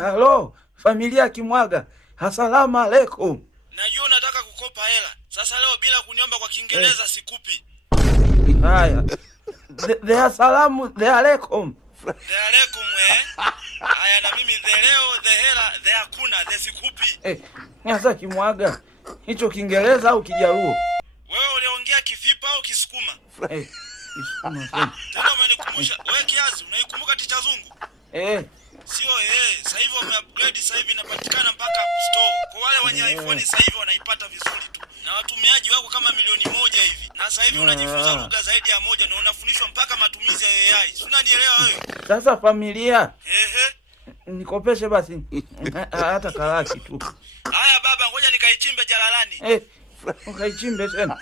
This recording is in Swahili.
Halo, familia Kimwaga. Asalamu alaikum. Najua unataka kukopa hela. Sasa leo bila kuniomba kwa Kiingereza sikupi. Haya. The asalamu alaikum. The alaikum Haya na mimi the leo, the hela, the hakuna, the sikupi. Sasa Kimwaga, hicho Kiingereza au Kijaluo? Wewe uliongea Kifipa au Kisukuma? Kisukuma. Tena umenikumbusha. Wewe Kiazi, unaikumbuka Ticha Zungu? Sio sasa hivi wameupgrade, sasa hivi inapatikana mpaka App Store. Kwa wale wenye iPhone sasa hivi wanaipata vizuri tu. Na watumiaji wako kama milioni 1 hivi. Na sasa hivi unajifunza lugha zaidi ya moja na unafundishwa mpaka matumizi ya AI. Si unanielewa wewe? Sasa familia. Nikopeshe basi. Hata karaki tu. Haya baba, ngoja nikaichimbe jalalani. Ukaichimbe tena.